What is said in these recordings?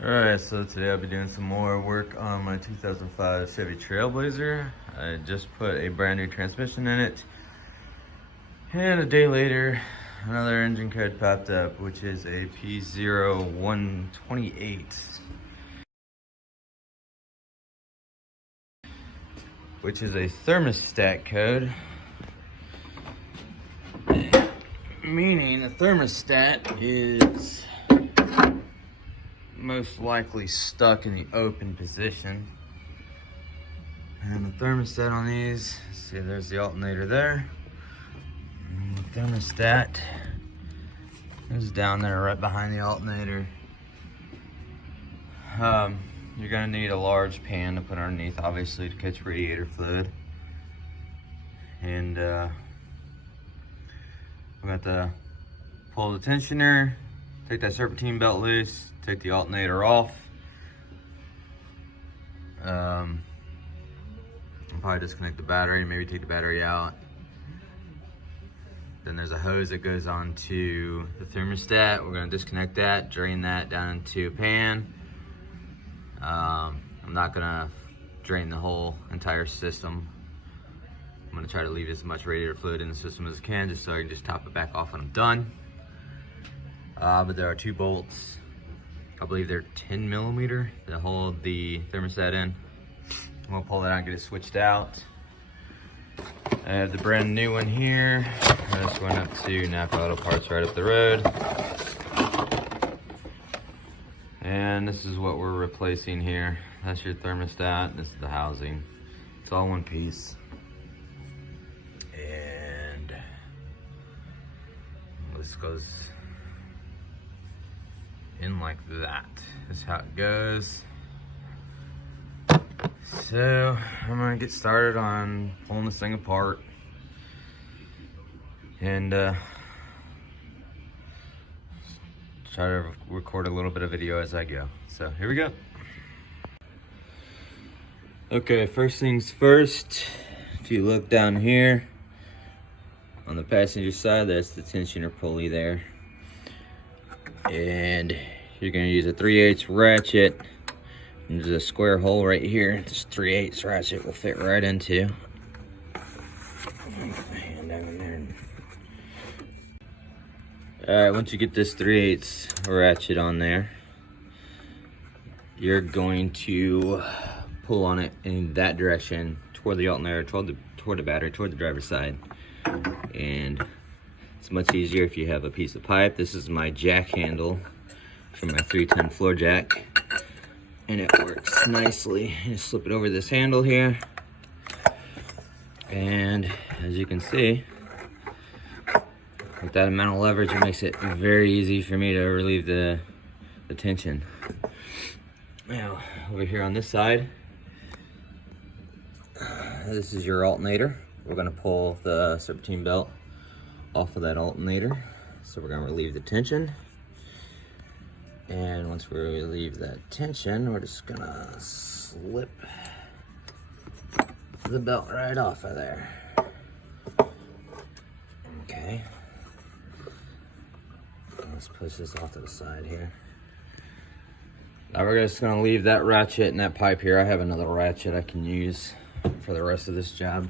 Alright, so today I'll be doing some more work on my 2005 Chevy Trailblazer. I just put a brand new transmission in it. And a day later, another engine code popped up, which is a P0128. Which is a thermostat code. Meaning the thermostat is most likely stuck in the open position. And the thermostat on these, see there's the alternator there. And the thermostat is down there right behind the alternator. You're gonna need a large pan to put underneath, obviously, to catch radiator fluid. And we're going to pull the tensioner, take that serpentine belt loose, take the alternator off. I'll probably disconnect the battery, maybe take the battery out. Then there's a hose that goes onto the thermostat. We're gonna disconnect that, drain that down into a pan. I'm not gonna drain the whole entire system. I'm gonna try to leave as much radiator fluid in the system as I can, just so I can just top it back off when I'm done. But there are two bolts. I believe they're 10 millimeter that hold the thermostat in. I'm gonna pull that out and get it switched out. I have the brand new one here. I just went up to Napa Auto Parts right up the road. And this is what we're replacing here. That's your thermostat, this is the housing. It's all one piece. And this goes in like that. That's how it goes. So I'm gonna get started on pulling this thing apart and try to record a little bit of video as I go. So here we go. Okay, first things first, if you look down here on the passenger side, that's the tensioner pulley there. And you're gonna use a 3/8 ratchet. And there's a square hole right here. This 3/8 ratchet will fit right into. Hand down there. Alright, once you get this 3/8 ratchet on there, you're going to pull on it in that direction toward the alternator, toward the battery, toward the driver's side. And it's much easier if you have a piece of pipe. This is my jack handle from my 310 floor jack, and it works nicely. You just slip it over this handle here, and as you can see, with that amount of leverage, it makes it very easy for me to relieve the tension. Now, over here on this side, this is your alternator. We're gonna pull the serpentine belt off of that alternator. So we're gonna relieve the tension. And once we relieve that tension, we're just gonna slip the belt right off of there. Okay. Let's push this off to the side here. Now we're just gonna leave that ratchet and that pipe here. I have another ratchet I can use for the rest of this job.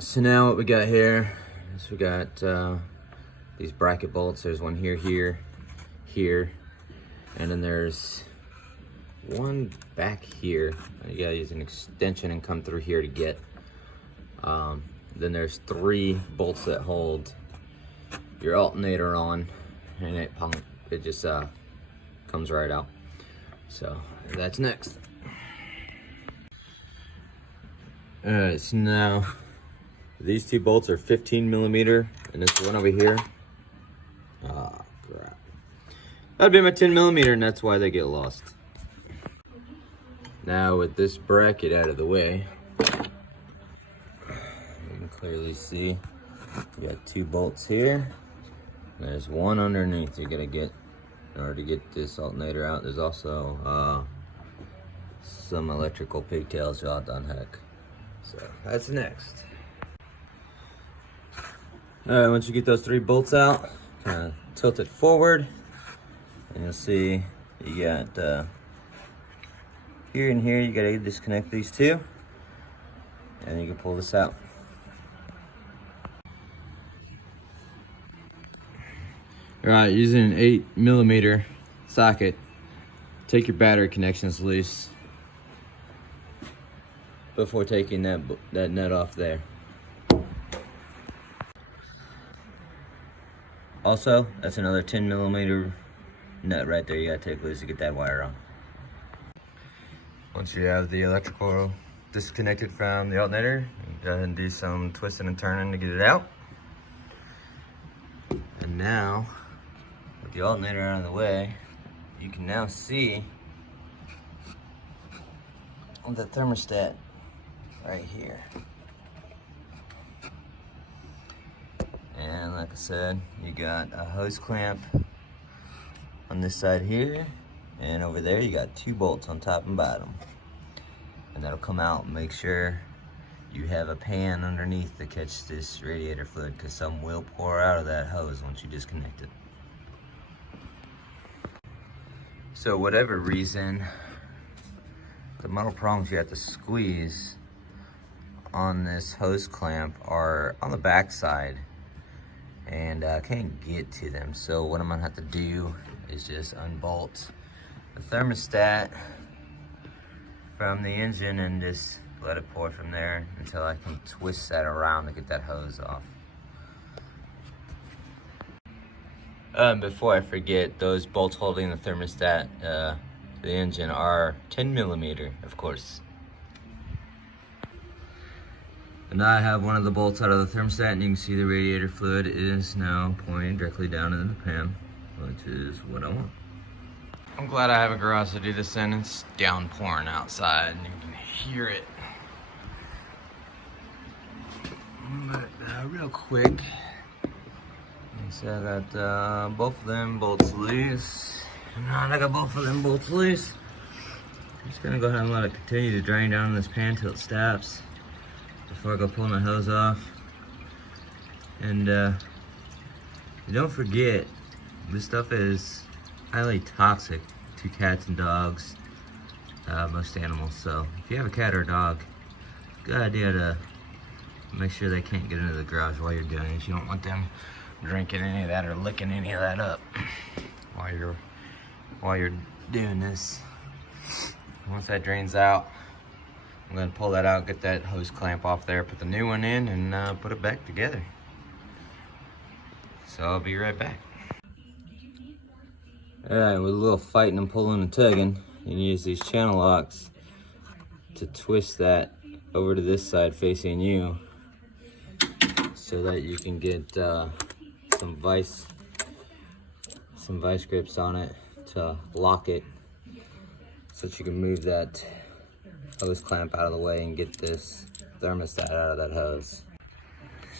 So now what we got here is we got these bracket bolts. There's one here, here, and then there's one back here. You gotta use an extension and come through here to get. Then there's 3 bolts that hold your alternator on, and it just comes right out. So that's next. Alright, so now these 2 bolts are 15 millimeter, and this one over here, crap. That'd be my 10 millimeter, and that's why they get lost. Now with this bracket out of the way, you can clearly see we got 2 bolts here. There's one underneath you gotta get in order to get this alternator out. There's also some electrical pigtails y'all done hook. So that's next. Alright, once you get those 3 bolts out, kind of tilt it forward, and you'll see You got here and here, you gotta disconnect these two, and you can pull this out. All right, using an 8mm socket, take your battery connections loose before taking that nut off there. Also, that's another 10mm nut right there you gotta take loose to get that wire on. Once you have the electrical disconnected from the alternator, go ahead and do some twisting and turning to get it out. And now, with the alternator out of the way, you can now see the thermostat right here. And like I said, you got a hose clamp on this side here, and over there you got 2 bolts on top and bottom. And that'll come out and make sure you have a pan underneath to catch this radiator fluid, because some will pour out of that hose once you disconnect it. So whatever reason, the metal prongs you have to squeeze on this hose clamp are on the back side, and I can't get to them. So what I'm gonna have to do is just unbolt the thermostat from the engine and just let it pour from there until I can twist that around to get that hose off. Before I forget, those bolts holding the thermostat to the engine are 10mm, of course. And now I have one of the bolts out of the thermostat, and you can see the radiator fluid is now pointing directly down into the pan, which is what I want. I'm glad I have a garage to do this in. It's downpouring outside, and you can hear it. But real quick, so I got both of them bolts loose. Now I got both of them bolts loose. I'm just gonna go ahead and let it continue to drain down in this pan till it stops before I go pulling the hose off. And don't forget, this stuff is highly toxic to cats and dogs, most animals. So if you have a cat or a dog, good idea to make sure they can't get into the garage while you're doing it. You don't want them drinking any of that or licking any of that up while you're doing this. Once that drains out, I'm gonna pull that out, get that hose clamp off there, put the new one in, and put it back together. So I'll be right back. All right, with a little fighting and pulling and tugging, you can use these channel locks to twist that over to this side facing you, so that you can get some vice grips on it to lock it, so that you can move that hose clamp out of the way and get this thermostat out of that hose.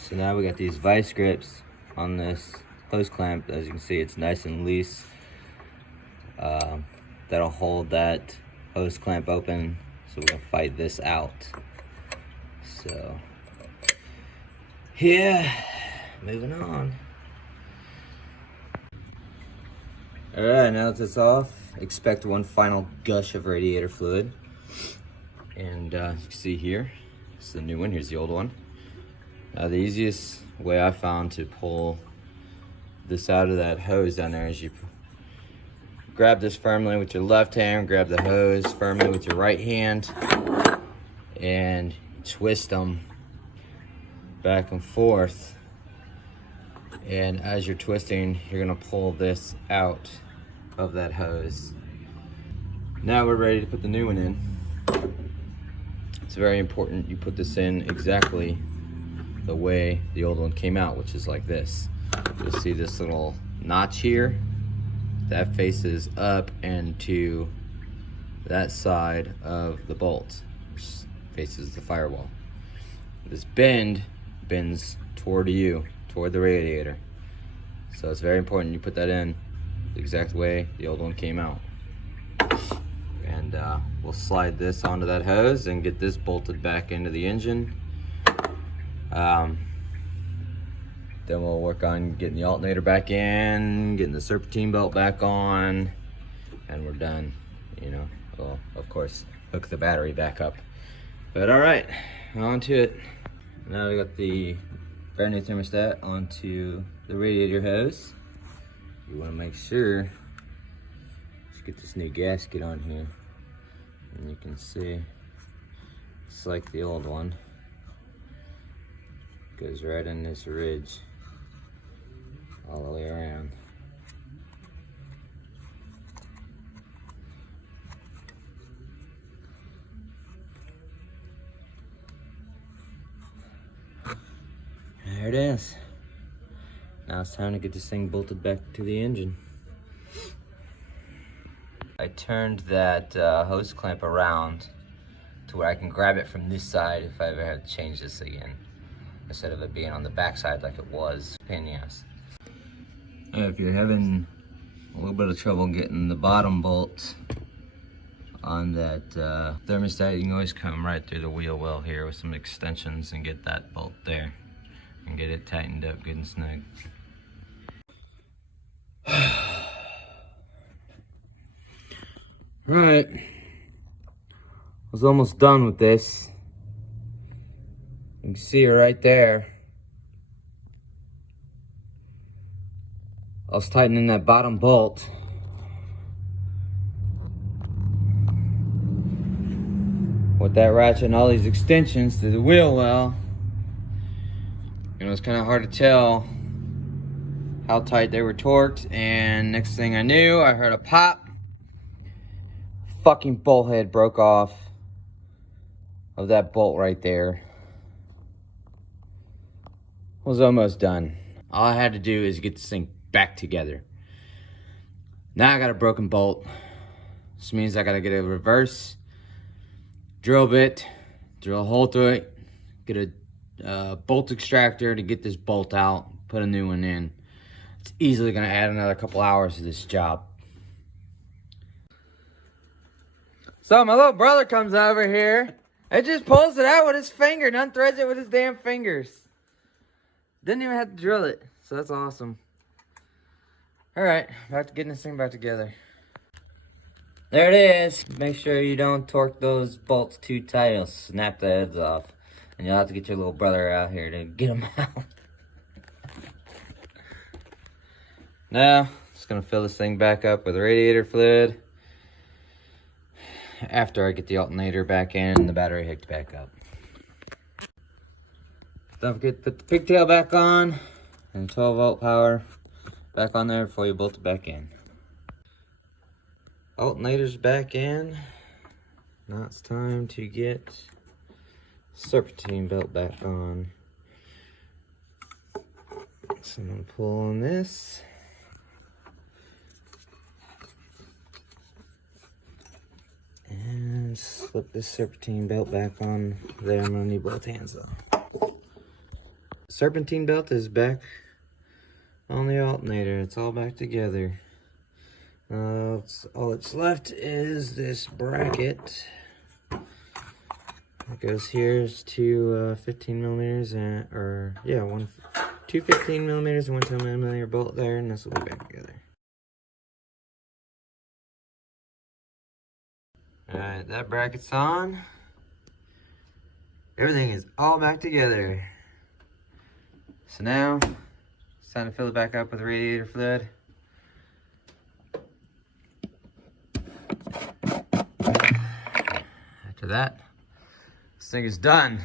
So now we got these vice grips on this hose clamp. As you can see, it's nice and loose. That'll hold that hose clamp open, so we're gonna fight this out. So yeah, moving on. All right, now that it's off, expect one final gush of radiator fluid. And you can see here, it's the new one, here's the old one. The easiest way I found to pull this out of that hose down there is you grab this firmly with your left hand, grab the hose firmly with your right hand, and twist them back and forth. And as you're twisting, you're gonna pull this out of that hose. Now we're ready to put the new one in. It's very important you put this in exactly the way the old one came out, which is like this. You'll see this little notch here that faces up and to that side of the bolt, which faces the firewall. This bend bends toward you, toward the radiator. So it's very important you put that in the exact way the old one came out. And we'll slide this onto that hose and get this bolted back into the engine. Then we'll work on getting the alternator back in, getting the serpentine belt back on, and we're done. You know, we'll of course hook the battery back up. But all right, on to it. Now we got the brand new thermostat onto the radiator hose. You want to make sure, let's get this new gasket on here, and you can see it's like the old one. Goes right in this ridge all the way around. There it is. Now it's time to get this thing bolted back to the engine. I turned that hose clamp around to where I can grab it from this side if I ever have to change this again, instead of it being on the back side like it was. Pain in the ass. If you're having a little bit of trouble getting the bottom bolts on that thermostat, you can always come right through the wheel well here with some extensions and get that bolt there and get it tightened up good and snug. Right, I was almost done with this. You can see it right there. I was tightening that bottom bolt. With that ratchet and all these extensions to the wheel well, you know, it's kind of hard to tell how tight they were torqued, and next thing I knew, I heard a pop. Fucking bolt head broke off of that bolt right there. Was almost done. All I had to do is get this thing back together. Now I got a broken bolt. This means I gotta get a reverse drill bit, drill a hole through it, get a bolt extractor to get this bolt out, put a new one in. It's easily gonna add another couple hours to this job. So my little brother comes over here and just pulls it out with his finger and unthreads it with his damn fingers. Didn't even have to drill it, so that's awesome. All right, back to getting this thing back together. There it is. Make sure you don't torque those bolts too tight, it'll snap the heads off. And you'll have to get your little brother out here to get them out. Now, just gonna fill this thing back up with radiator fluid after I get the alternator back in and the battery hooked back up. Don't forget to put the pigtail back on and 12-volt power back on there before you bolt it back in. Alternator's back in. Now it's time to get serpentine belt back on. So I'm gonna pull on this. And slip this serpentine belt back on there. I'm gonna need both hands though. Serpentine belt is back on the alternator. It's all back together. All that's left is this bracket. It goes here is two 15 millimeters and two 15 millimeters and one 10 millimeter bolt there, and this will be back together. Alright, that bracket's on. Everything is all back together. So now, it's time to fill it back up with radiator fluid. After that, this thing is done.